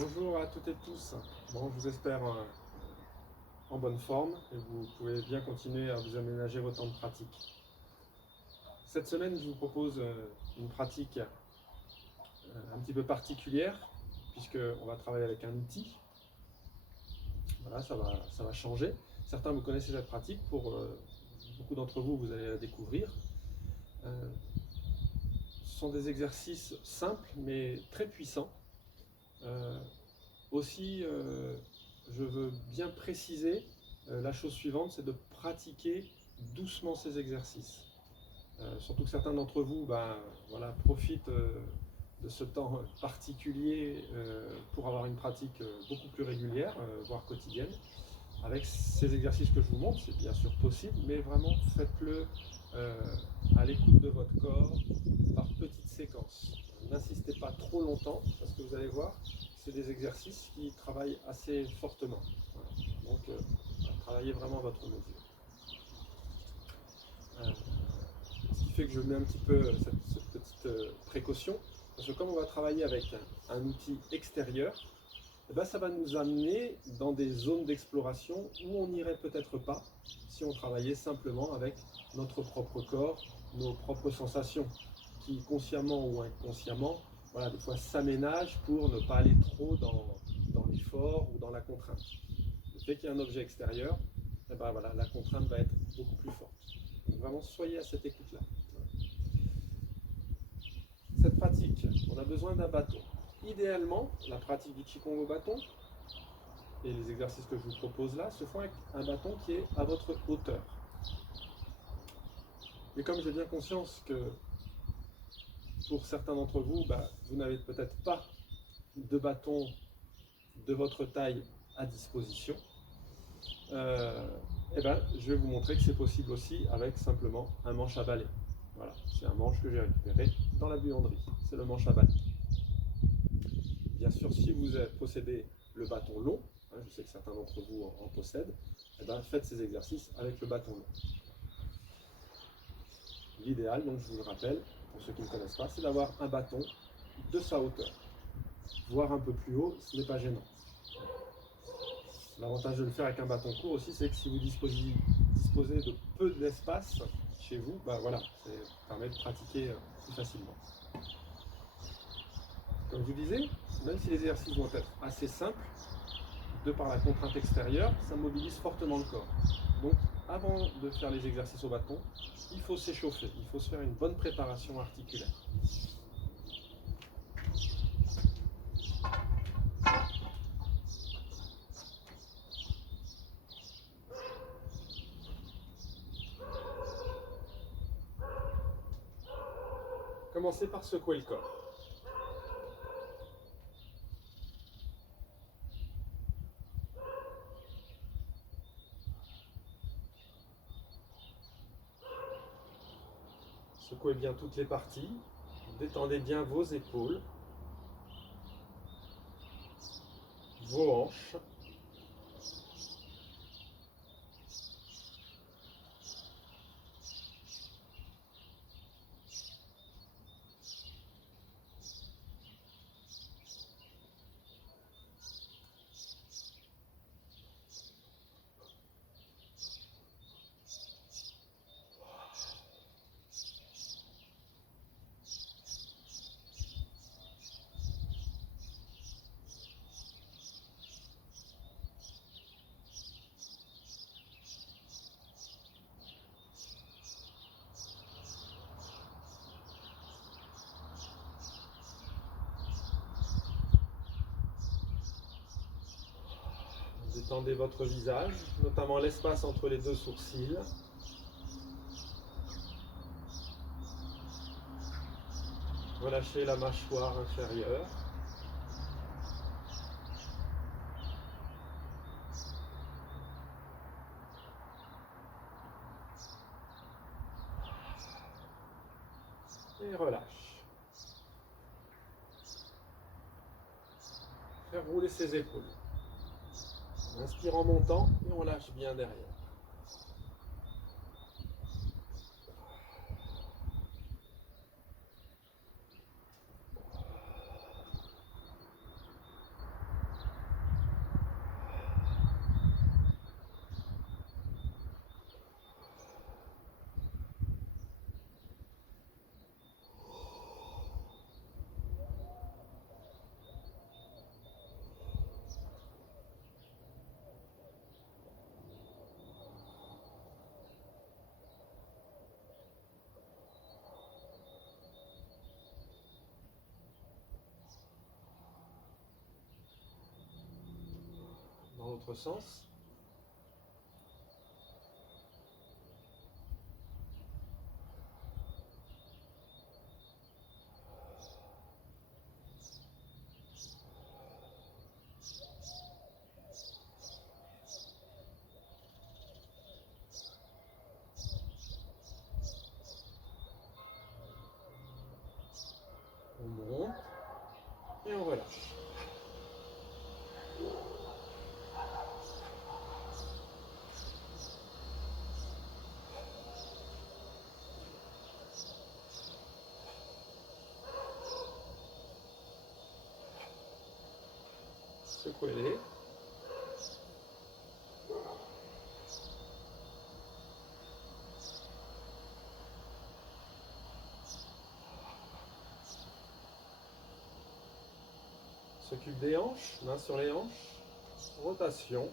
Bonjour à toutes et tous. Bon, je vous espère en bonne forme et vous pouvez bien continuer à vous aménager vos temps de pratique. Cette semaine, je vous propose une pratique un petit peu particulière puisqu'on va travailler avec un outil. Voilà, ça va changer. Certains vous connaissez cette pratique, pour beaucoup d'entre vous, vous allez la découvrir. Ce sont des exercices simples mais très puissants. Aussi, je veux bien préciser la chose suivante, c'est de pratiquer doucement ces exercices. Surtout que certains d'entre vous voilà, profitent de ce temps particulier pour avoir une pratique beaucoup plus régulière, voire quotidienne. Avec ces exercices que je vous montre, c'est bien sûr possible, mais vraiment faites-le à l'écoute de votre corps, par petites séquences. N'insistez pas trop longtemps, parce que vous allez voir, c'est des exercices qui travaillent assez fortement. Voilà. Donc, travaillez vraiment à votre mesure. Ce qui fait que je mets un petit peu cette petite précaution, parce que comme on va travailler avec un outil extérieur, eh ben, ça va nous amener dans des zones d'exploration où on n'irait peut-être pas si on travaillait simplement avec notre propre corps, nos propres sensations, qui consciemment ou inconsciemment, voilà, des fois s'aménagent pour ne pas aller trop dans l'effort ou dans la contrainte. Le fait qu'il y ait un objet extérieur, eh ben, voilà, la contrainte va être beaucoup plus forte. Donc vraiment, soyez à cette écoute-là. Cette pratique, on a besoin d'un bâton. Idéalement, la pratique du Qigong au bâton et les exercices que je vous propose là se font avec un bâton qui est à votre hauteur. Et comme j'ai bien conscience que pour certains d'entre vous, vous n'avez peut-être pas de bâton de votre taille à disposition, je vais vous montrer que c'est possible aussi avec simplement un manche à balai. Voilà, c'est un manche que j'ai récupéré dans la buanderie, c'est le manche à balai. Bien sûr, si vous possédez le bâton long, je sais que certains d'entre vous en possèdent, faites ces exercices avec le bâton long. L'idéal, donc je vous le rappelle, pour ceux qui ne connaissent pas, c'est d'avoir un bâton de sa hauteur. Voire un peu plus haut, ce n'est pas gênant. L'avantage de le faire avec un bâton court aussi, c'est que si vous disposez de peu d'espace chez vous, voilà, ça permet de pratiquer plus facilement. Comme je vous disais, même si les exercices vont être assez simples, de par la contrainte extérieure, ça mobilise fortement le corps. Donc, avant de faire les exercices au bâton, il faut s'échauffer, il faut se faire une bonne préparation articulaire. Commencez par secouer le corps. Secouez bien toutes les parties, détendez bien vos épaules, vos hanches. Détendez votre visage, notamment l'espace entre les deux sourcils. Relâchez la mâchoire inférieure. Et relâche. Faire rouler ses épaules. On inspire en montant et on lâche bien derrière. l'autre sens. On monte et on relâche. Secouez-les. S'occupe des hanches, main sur les hanches, rotation.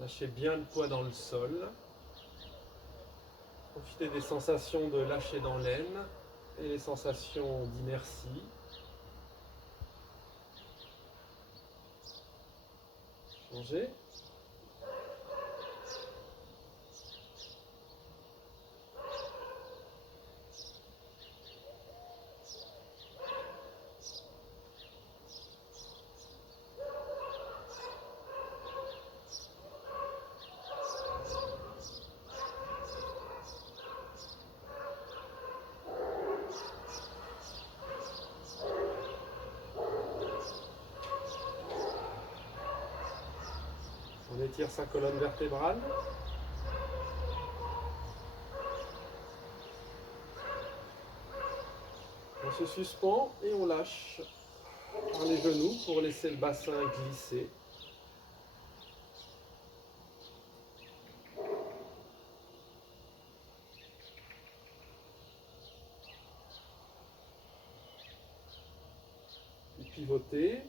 Lâchez bien le poids dans le sol. Profitez des sensations de lâcher dans l'aine et les sensations d'inertie. Changez. On étire sa colonne vertébrale. On se suspend et on lâche par les genoux pour laisser le bassin glisser. Puis pivoter.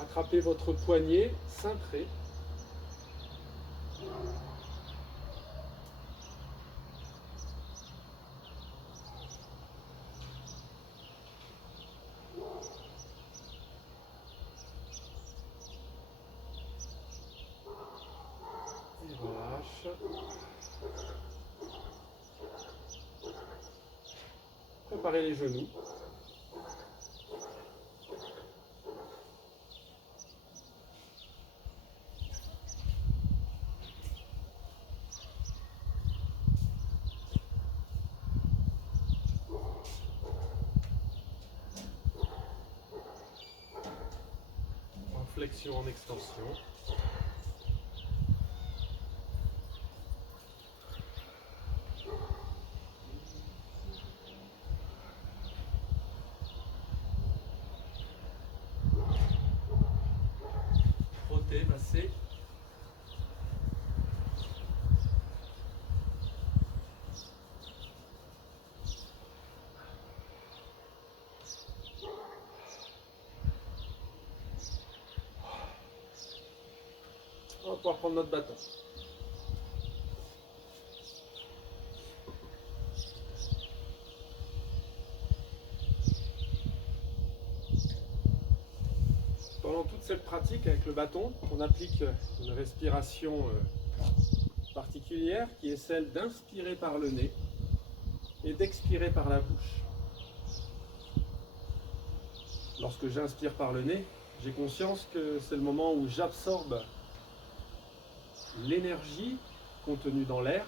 Attrapez votre poignet cintré. Et relâche. Préparez les genoux. En flexion, en extension. Frottez, massez. On va pouvoir prendre notre bâton. Pendant toute cette pratique avec le bâton, on applique une respiration particulière qui est celle d'inspirer par le nez et d'expirer par la bouche. Lorsque j'inspire par le nez, j'ai conscience que c'est le moment où j'absorbe l'énergie contenue dans l'air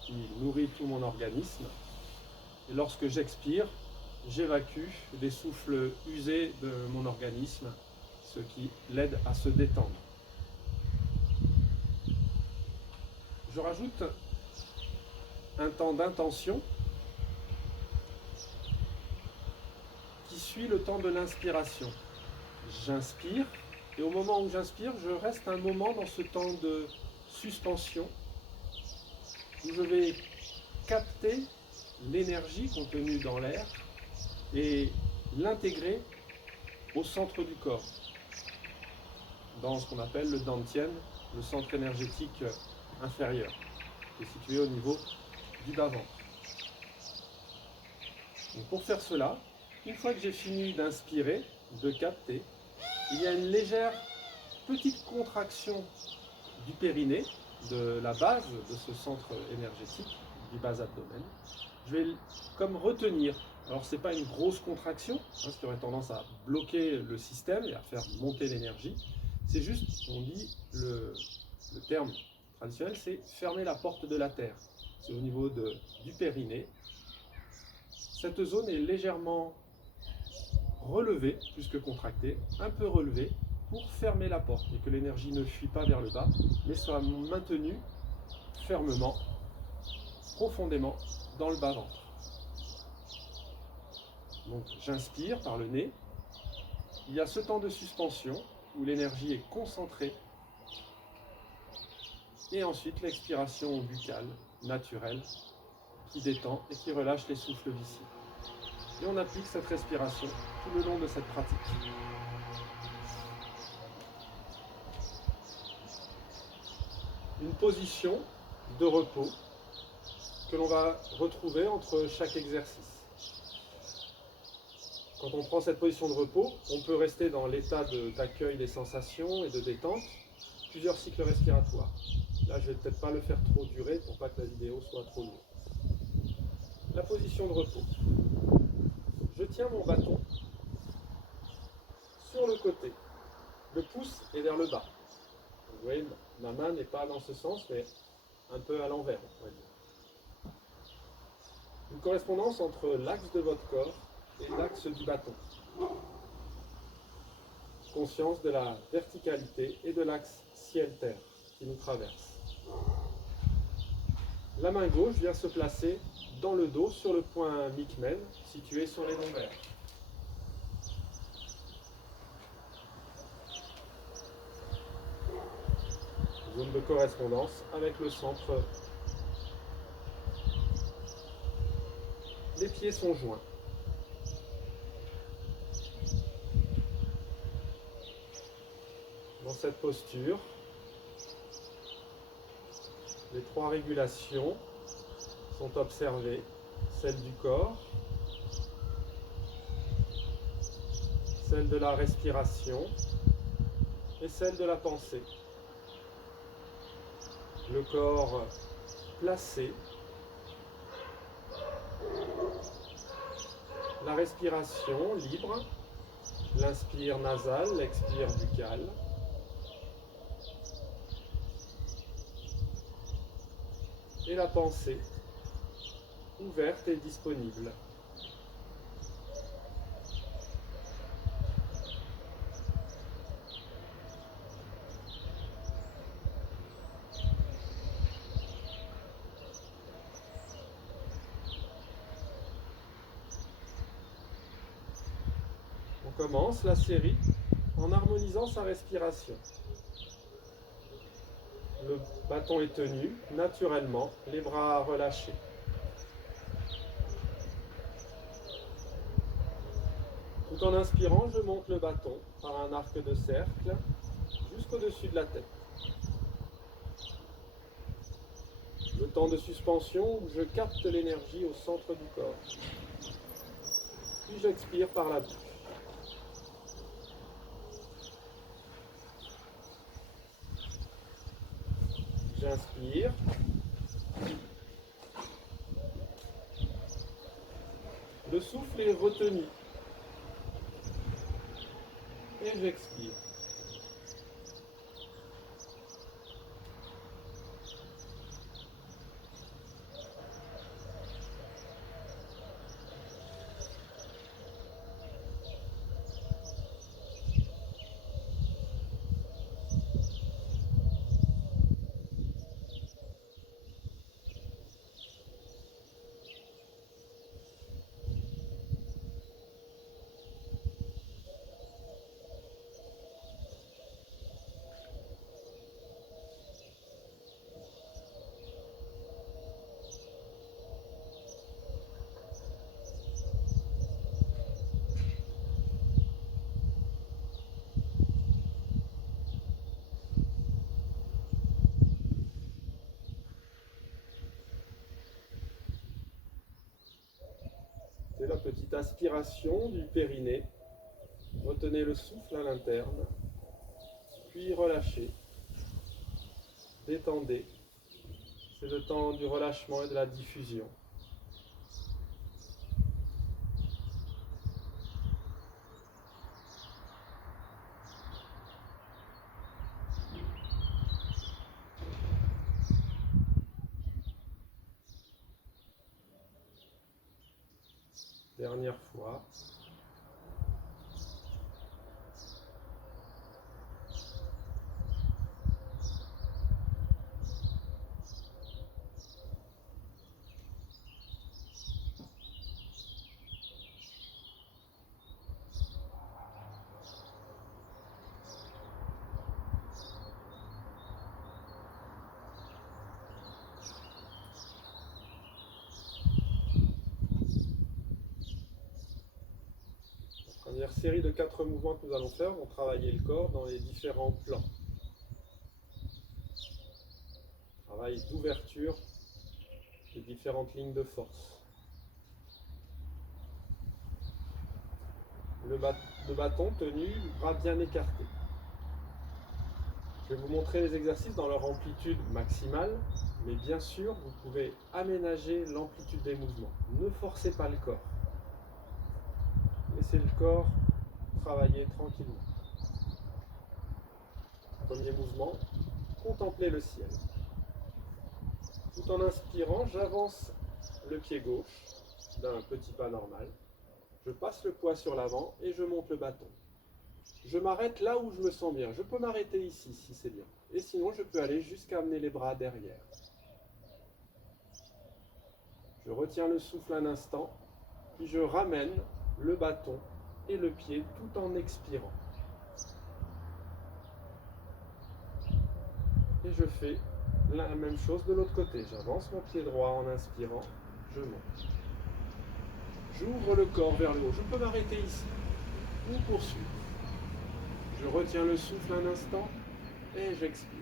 qui nourrit tout mon organisme. Et lorsque j'expire, j'évacue des souffles usés de mon organisme, ce qui l'aide à se détendre. Je rajoute un temps d'intention qui suit le temps de l'inspiration. J'inspire, et au moment où j'inspire, je reste un moment dans ce temps de suspension où je vais capter l'énergie contenue dans l'air et l'intégrer au centre du corps, dans ce qu'on appelle le Dantian, le centre énergétique inférieur, qui est situé au niveau du bas-ventre. Donc pour faire cela, une fois que j'ai fini d'inspirer, de capter, il y a une légère petite contraction du périnée, de la base de ce centre énergétique, du bas abdomen. Je vais comme retenir. Alors ce n'est pas une grosse contraction, ce qui aurait tendance à bloquer le système et à faire monter l'énergie. C'est juste, on dit, le terme traditionnel, c'est fermer la porte de la terre. C'est au niveau du périnée. Cette zone est légèrement relevée, plus que contractée, un peu relevée, pour fermer la porte et que l'énergie ne fuit pas vers le bas, mais soit maintenue fermement, profondément dans le bas-ventre. Donc j'inspire par le nez. Il y a ce temps de suspension où l'énergie est concentrée. Et ensuite l'expiration buccale, naturelle, qui détend et qui relâche les souffles vicieux. Et on applique cette respiration tout le long de cette pratique. Une position de repos que l'on va retrouver entre chaque exercice. Quand on prend cette position de repos, on peut rester dans l'état d'accueil des sensations et de détente, plusieurs cycles respiratoires. Là, je ne vais peut-être pas le faire trop durer pour pas que la vidéo soit trop lourde. La position de repos. Je tiens mon bâton sur le côté. Le pouce est vers le bas. Vous voyez, ma main n'est pas dans ce sens, mais un peu à l'envers, on va dire. Une correspondance entre l'axe de votre corps et l'axe du bâton. Conscience de la verticalité et de l'axe ciel-terre qui nous traverse. La main gauche vient se placer dans le dos sur le point Mikmen, situé sur les lombaires. Zone de correspondance avec le centre. Les pieds sont joints. Dans cette posture, les 3 régulations sont observées, celle du corps, celle de la respiration et celle de la pensée. Le corps placé, la respiration libre, l'inspire nasal, l'expire buccale. Et la pensée, ouverte et disponible. On commence la série en harmonisant sa respiration. Le bâton est tenu naturellement, les bras relâchés. Tout en inspirant, je monte le bâton par un arc de cercle jusqu'au-dessus de la tête. Le temps de suspension où je capte l'énergie au centre du corps. Puis j'expire par la bouche. J'inspire. Le souffle est retenu. Et j'expire. Petite aspiration du périnée. Retenez le souffle à l'interne, puis relâchez. Détendez. C'est le temps du relâchement et de la diffusion. Dernière fois. Première série de 4 mouvements que nous allons faire vont travailler le corps dans les différents plans. Travail d'ouverture des différentes lignes de force. Le bâton tenu, bras bien écartés. Je vais vous montrer les exercices dans leur amplitude maximale, mais bien sûr, vous pouvez aménager l'amplitude des mouvements. Ne forcez pas le corps. Laissez le corps travailler tranquillement. Premier mouvement, contemplez le ciel. Tout en inspirant, j'avance le pied gauche d'un petit pas normal. Je passe le poids sur l'avant et je monte le bâton. Je m'arrête là où je me sens bien. Je peux m'arrêter ici si c'est bien. Et sinon, je peux aller jusqu'à amener les bras derrière. Je retiens le souffle un instant, puis je ramène le bâton et le pied tout en expirant. Et je fais la même chose de l'autre côté. J'avance mon pied droit en inspirant, je monte. J'ouvre le corps vers le haut. Je peux m'arrêter ici ou poursuivre. Je retiens le souffle un instant et j'expire.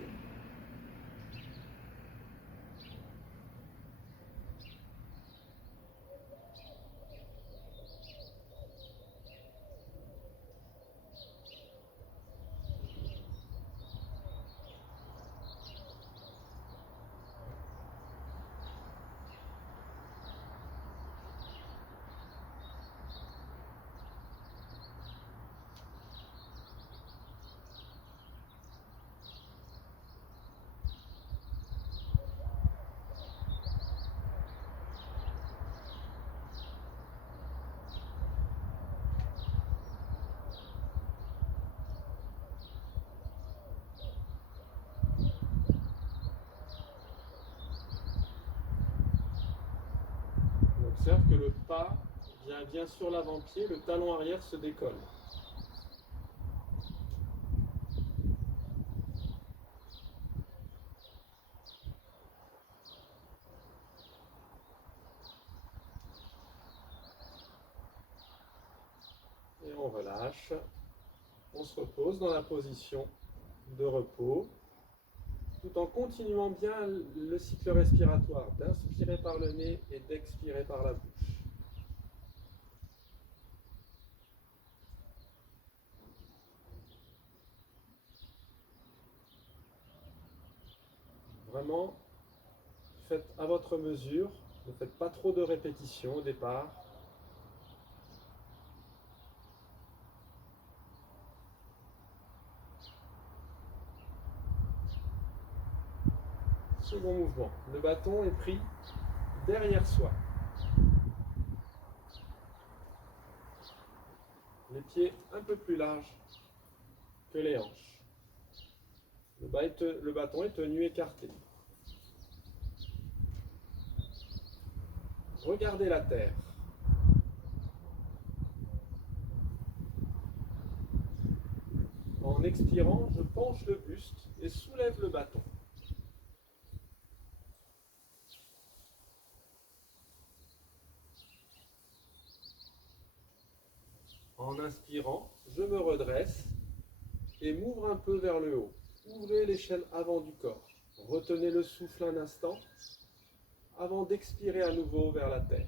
On observe que le pas vient sur l'avant-pied, le talon arrière se décolle. Et on relâche. On se repose dans la position de repos, tout en continuant bien le cycle respiratoire, d'inspirer par le nez et d'expirer par la bouche. Vraiment, faites à votre mesure, ne faites pas trop de répétitions au départ. Second mouvement, le bâton est pris derrière soi. Les pieds un peu plus larges que les hanches. Le bâton est tenu écarté. Regardez la terre. En expirant, je penche le buste et soulève le bâton. En inspirant, je me redresse et m'ouvre un peu vers le haut. Ouvrez les chaînes avant du corps. Retenez le souffle un instant avant d'expirer à nouveau vers la terre.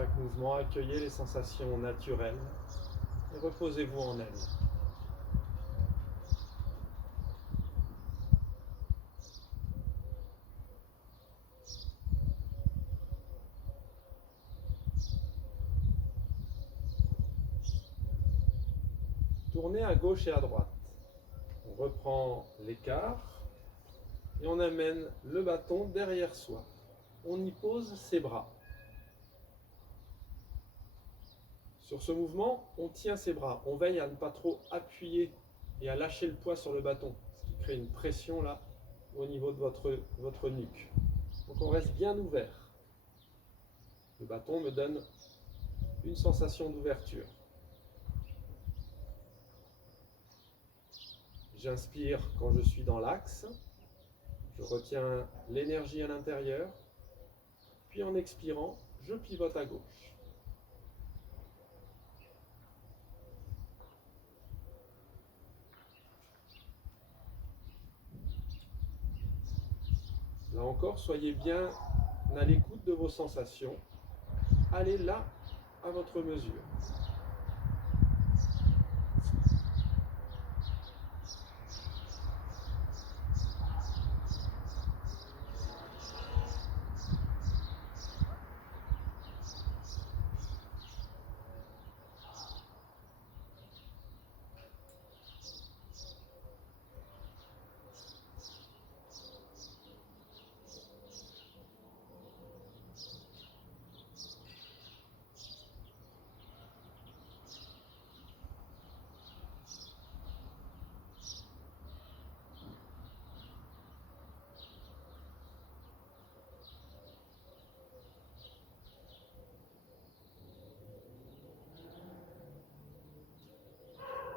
chaque mouvement, accueillez les sensations naturelles et reposez-vous en elles. Tournez à gauche et à droite. On reprend l'écart et on amène le bâton derrière soi. On y pose ses bras. Sur ce mouvement, on tient ses bras. On veille à ne pas trop appuyer et à lâcher le poids sur le bâton, ce qui crée une pression là au niveau de votre nuque. Donc on reste bien ouvert. Le bâton me donne une sensation d'ouverture. J'inspire quand je suis dans l'axe. Je retiens l'énergie à l'intérieur. Puis en expirant, je pivote à gauche. Là encore, soyez bien à l'écoute de vos sensations. Allez là à votre mesure.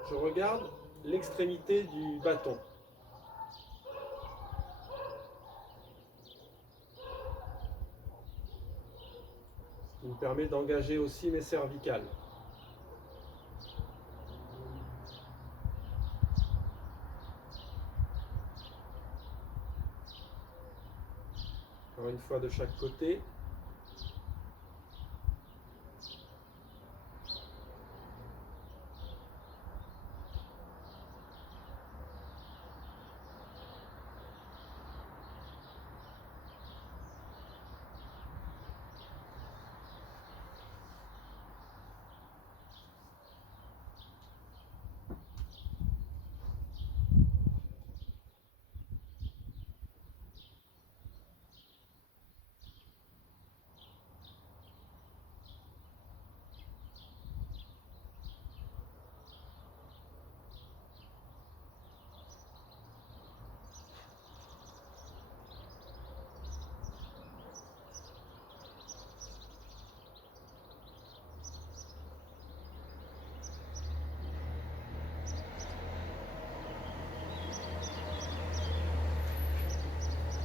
Je regarde l'extrémité du bâton. Ce qui me permet d'engager aussi mes cervicales. Encore une fois de chaque côté.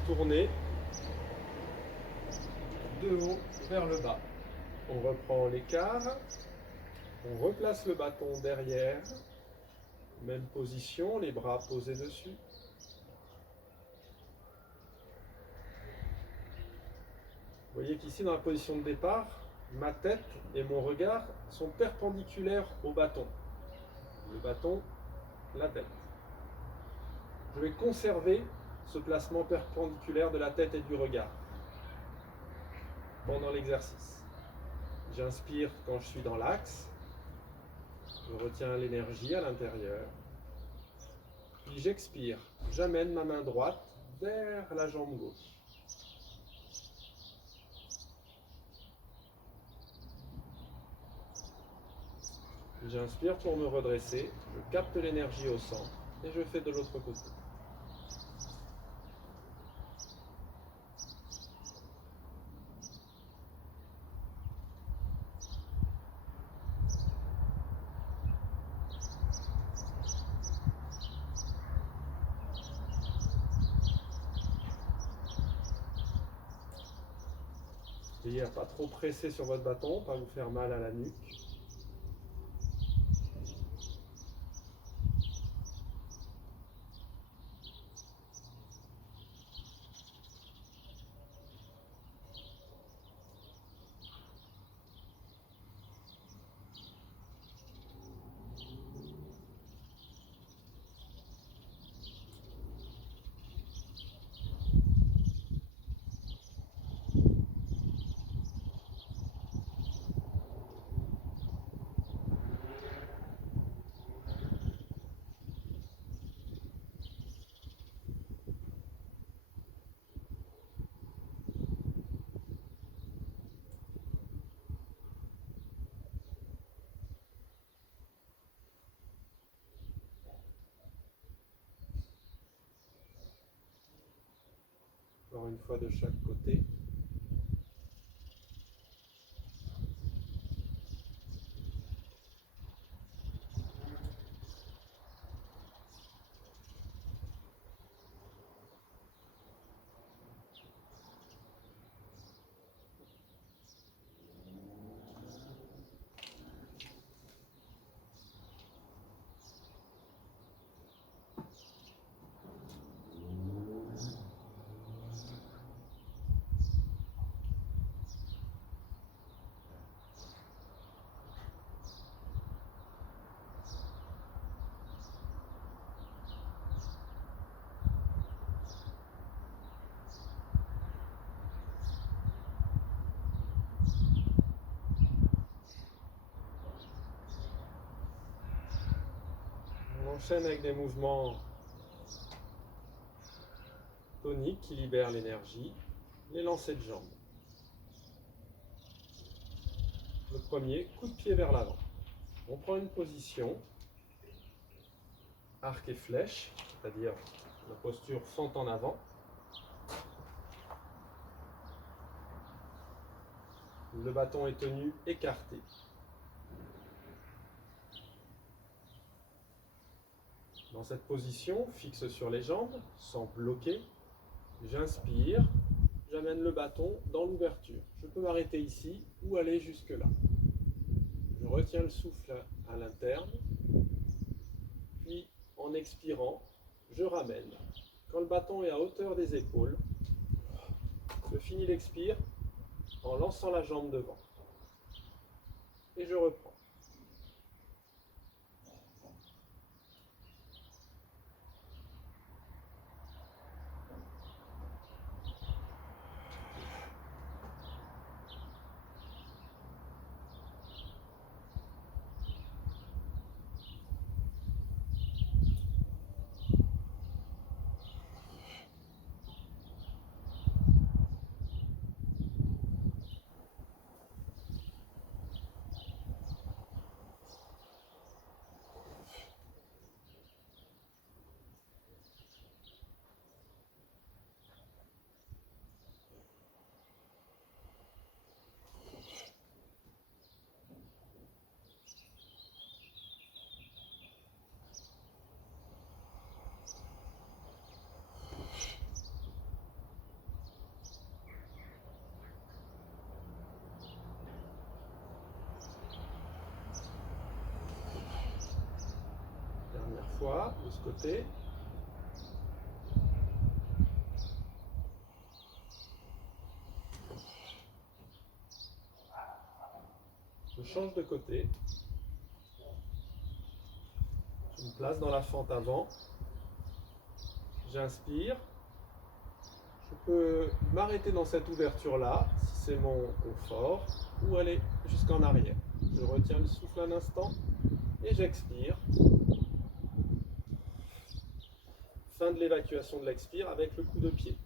Tournez de haut vers le bas. On reprend l'écart, on replace le bâton derrière, même position, les bras posés dessus. Vous voyez qu'ici, dans la position de départ, ma tête et mon regard sont perpendiculaires au bâton. Le bâton, la tête. Je vais conserver ce placement perpendiculaire de la tête et du regard pendant l'exercice. J'inspire quand je suis dans l'axe, je retiens l'énergie à l'intérieur, puis j'expire, j'amène ma main droite vers la jambe gauche. J'inspire pour me redresser, je capte l'énergie au centre et je fais de l'autre côté. Veillez à ne pas trop presser sur votre bâton, pas vous faire mal à la nuque. Encore une fois de chaque côté. On enchaîne avec des mouvements toniques qui libèrent l'énergie, les lancers de jambes. Le premier, coup de pied vers l'avant. On prend une position, arc et flèche, c'est-à-dire la posture fente en avant. Le bâton est tenu écarté. Dans cette position, fixe sur les jambes, sans bloquer, j'inspire, j'amène le bâton dans l'ouverture. Je peux m'arrêter ici ou aller jusque là. Je retiens le souffle à l'interne, puis en expirant, je ramène. Quand le bâton est à hauteur des épaules, je finis l'expire en lançant la jambe devant. Et je reprends. Dernière fois, de ce côté. Je change de côté. Je me place dans la fente avant. J'inspire. Je peux m'arrêter dans cette ouverture-là, si c'est mon confort, ou aller jusqu'en arrière. Je retiens le souffle un instant et j'expire. Fin de l'évacuation de l'expire avec le coup de pied.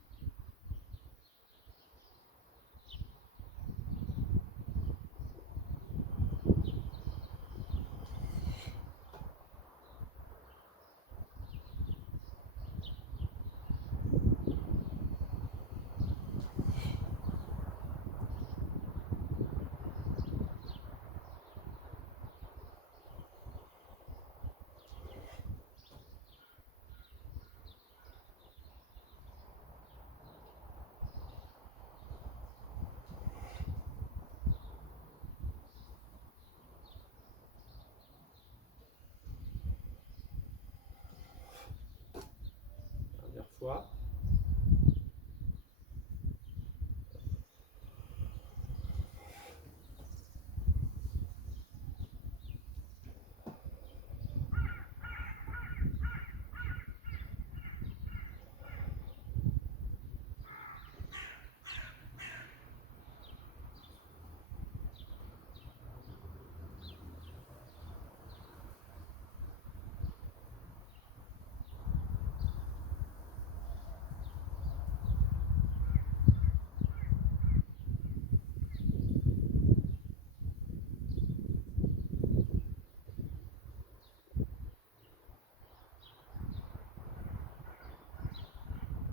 Dernière fois.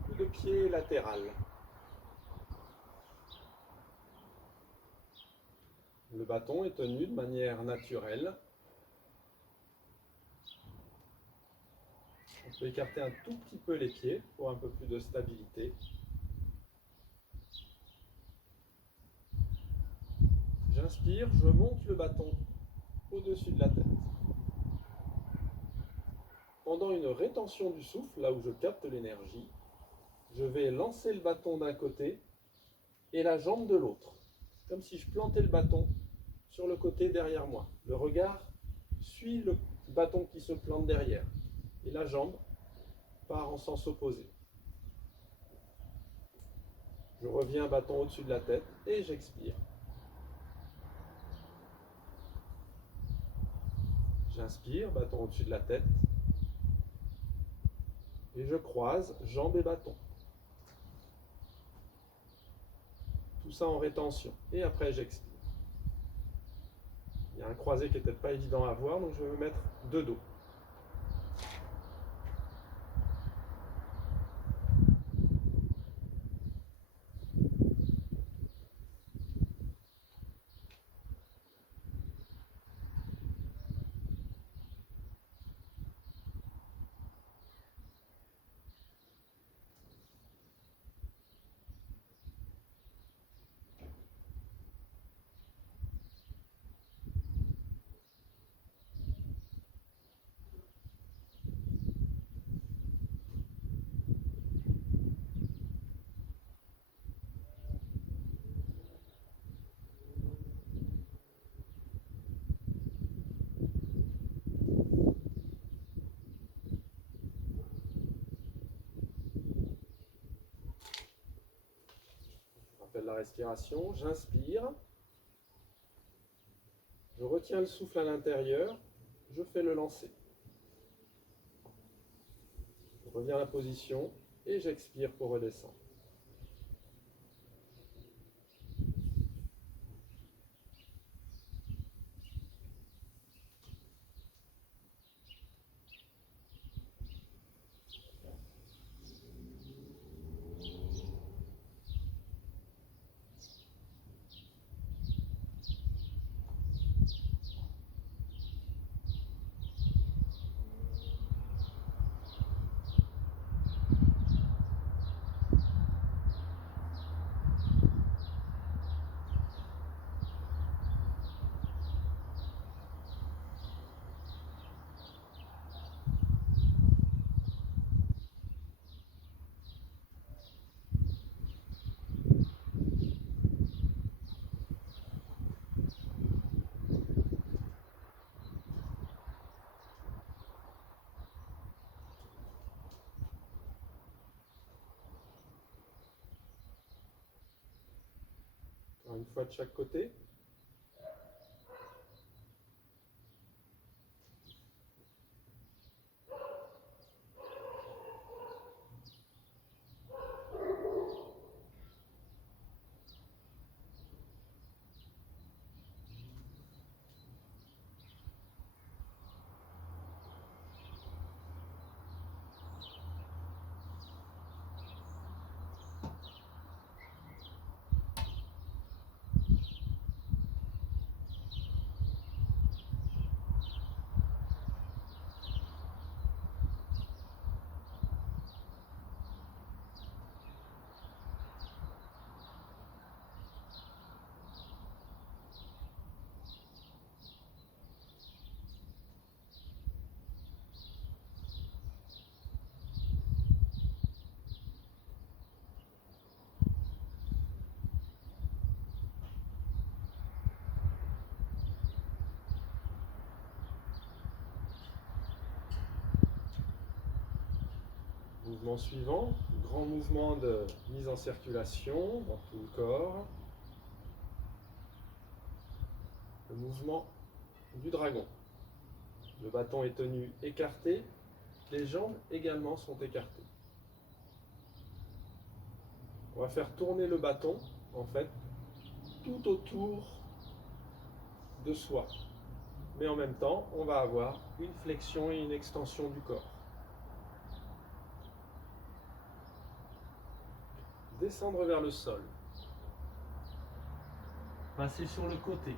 Coup de pied latéral. Le bâton est tenu de manière naturelle. On peut écarter un tout petit peu les pieds pour un peu plus de stabilité. J'inspire, je monte le bâton au-dessus de la tête. Pendant une rétention du souffle, là où je capte l'énergie, je vais lancer le bâton d'un côté et la jambe de l'autre, comme si je plantais le bâton sur le côté derrière moi. Le regard suit le bâton qui se plante derrière et la jambe part en sens opposé. Je reviens bâton au-dessus de la tête et j'expire. J'inspire, bâton au-dessus de la tête et je croise jambe et bâton. Tout ça en rétention et après j'expire. Il y a un croisé qui n'est peut-être pas évident à voir, donc je vais me mettre de dos. Je rappelle la respiration, j'inspire, je retiens le souffle à l'intérieur, je fais le lancer. Je reviens à la position et j'expire pour redescendre. Encore une fois de chaque côté. Mouvement suivant, grand mouvement de mise en circulation dans tout le corps. Le mouvement du dragon. Le bâton est tenu écarté, les jambes également sont écartées. On va faire tourner le bâton, en fait, tout autour de soi. Mais en même temps, on va avoir une flexion et une extension du corps. Descendre vers le sol. Passer sur le côté.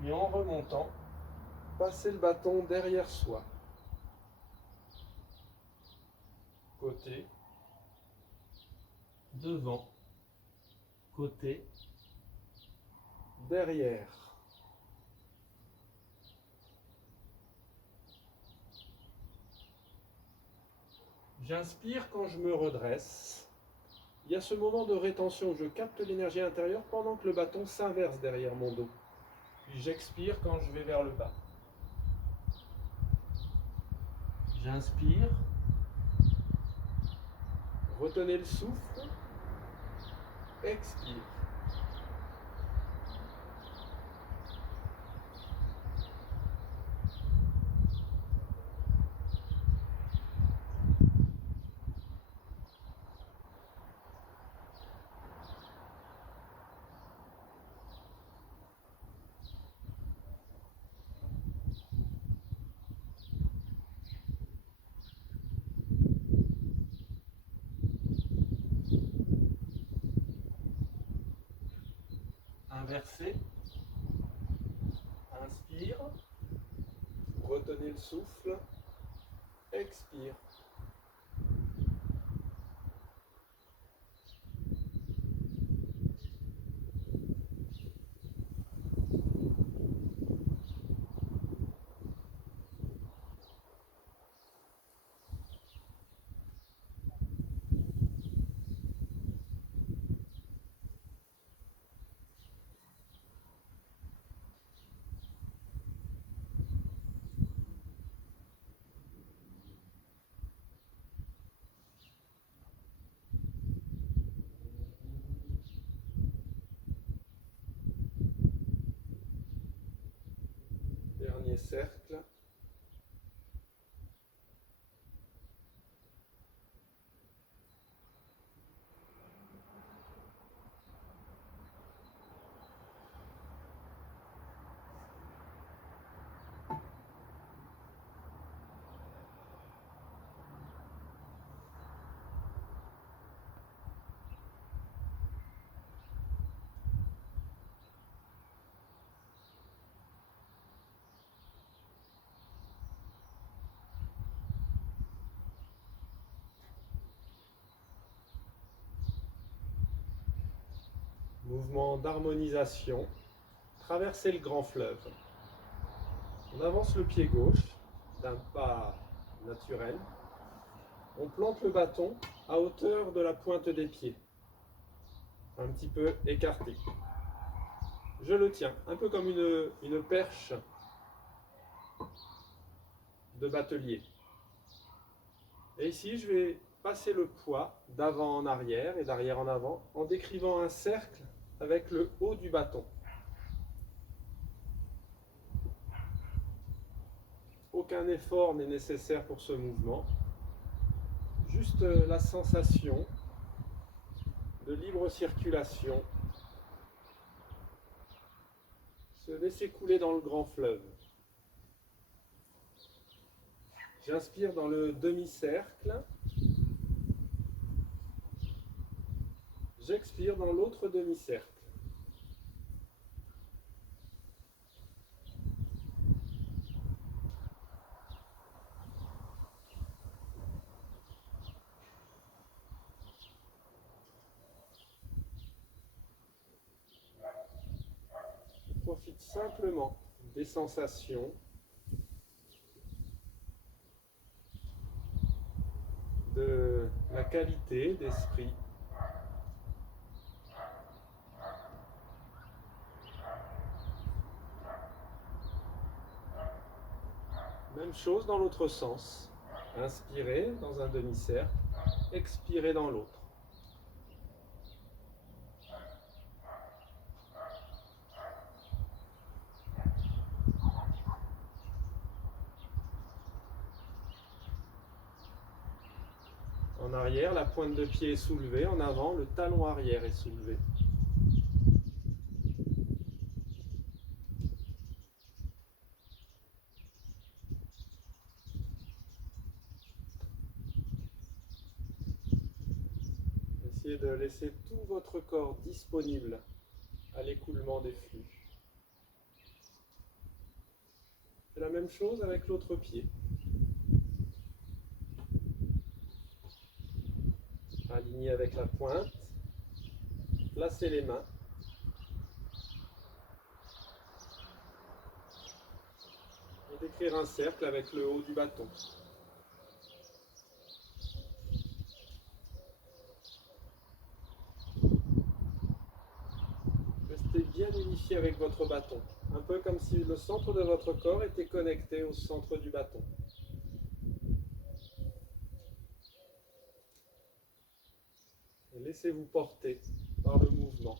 Puis en remontant, passez le bâton derrière soi. Côté, devant, côté, derrière. J'inspire quand je me redresse. Il y a ce moment de rétention où je capte l'énergie intérieure pendant que le bâton s'inverse derrière mon dos. Puis j'expire quand je vais vers le bas. J'inspire. Retenez le souffle. Expire. Inversez. Inspire. Retenez le souffle. Expire. Dernier cercle. Mouvement d'harmonisation. Traversez le grand fleuve. On avance le pied gauche d'un pas naturel. On plante le bâton à hauteur de la pointe des pieds, un petit peu écarté. Je le tiens, un peu comme une perche de batelier. Et ici, je vais passer le poids d'avant en arrière et d'arrière en avant en décrivant un cercle avec le haut du bâton. Aucun effort n'est nécessaire pour ce mouvement, juste la sensation de libre circulation, se laisser couler dans le grand fleuve. J'inspire dans le demi-cercle, j'expire dans l'autre demi-cercle. Profite simplement des sensations, de la qualité d'esprit. Même chose dans l'autre sens. Inspirez dans un demi-cercle, expirez dans l'autre. En arrière, la pointe de pied est soulevée. En avant, le talon arrière est soulevé. Essayez de laisser tout votre corps disponible à l'écoulement des flux. fais la même chose avec l'autre pied. Aligné avec la pointe. Placez les mains. Et d'écrire un cercle avec le haut du bâton. Restez bien unifié avec votre bâton. Un peu comme si le centre de votre corps était connecté au centre du bâton. Et laissez-vous porter par le mouvement.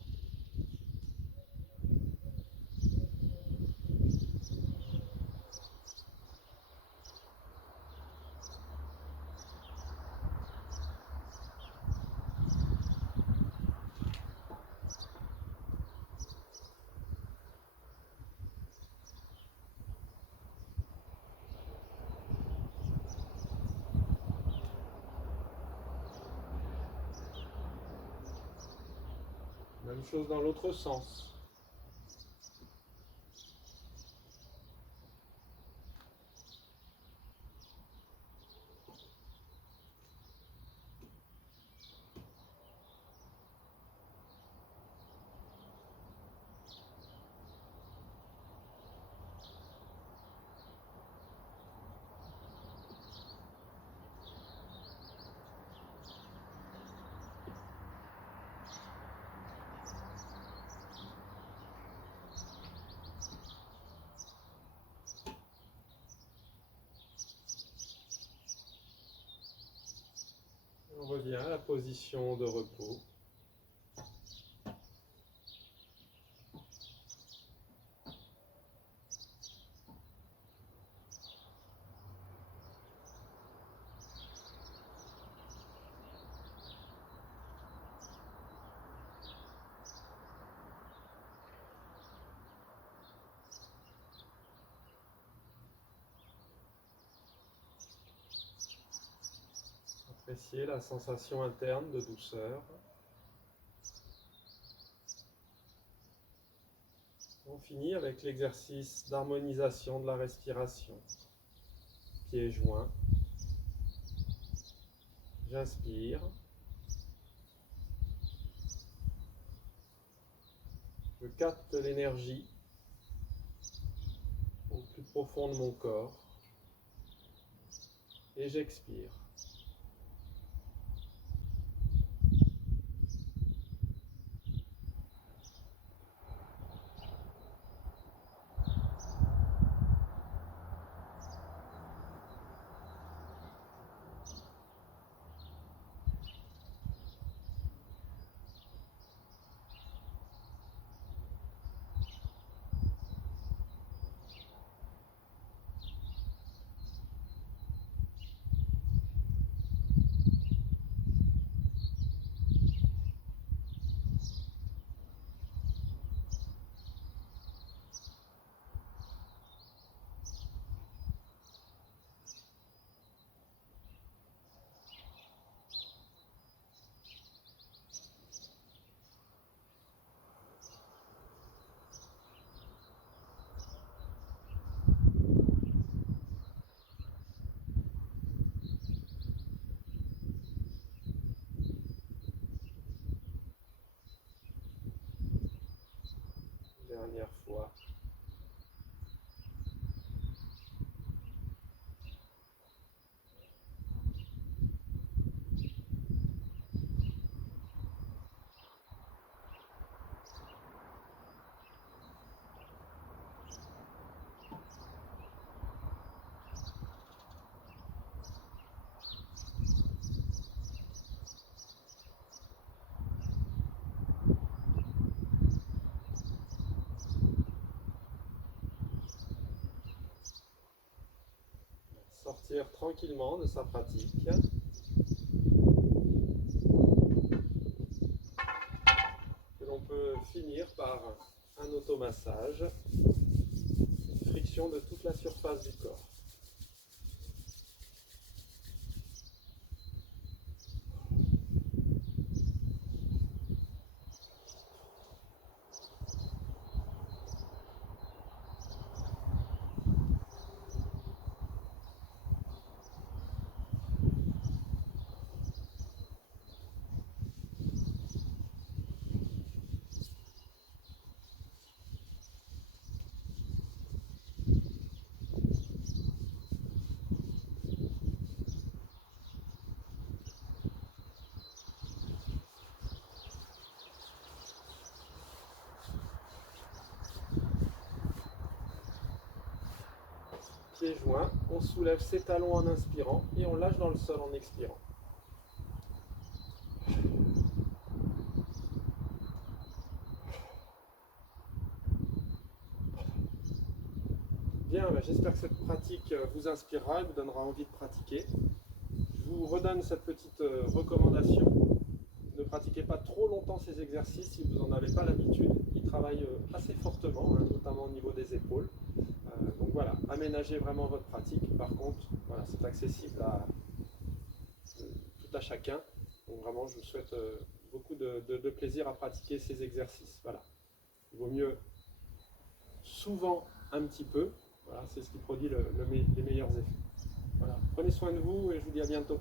Même chose dans l'autre sens. On revient à la position de repos. Appréciez la sensation interne de douceur. On finit avec l'exercice d'harmonisation de la respiration. Pieds joints. J'inspire. Je capte l'énergie au plus profond de mon corps. Et j'expire. Dernière fois. Sortir tranquillement de sa pratique. Que l'on peut finir par un automassage, une friction de toute la surface du corps. pieds joints, on soulève ses talons en inspirant et on lâche dans le sol en expirant. Bien, j'espère que cette pratique vous inspirera et vous donnera envie de pratiquer. Je vous redonne cette petite recommandation. Ne pratiquez pas trop longtemps ces exercices si vous n'en avez pas l'habitude. Ils travaillent assez fortement, hein, notamment au niveau des épaules. Donc voilà, aménagez vraiment votre pratique. Par contre, voilà, c'est accessible à tout à chacun. Donc vraiment, je vous souhaite beaucoup de plaisir à pratiquer ces exercices. Voilà. Il vaut mieux souvent un petit peu. Voilà, c'est ce qui produit les meilleurs effets. Voilà. Prenez soin de vous et je vous dis à bientôt.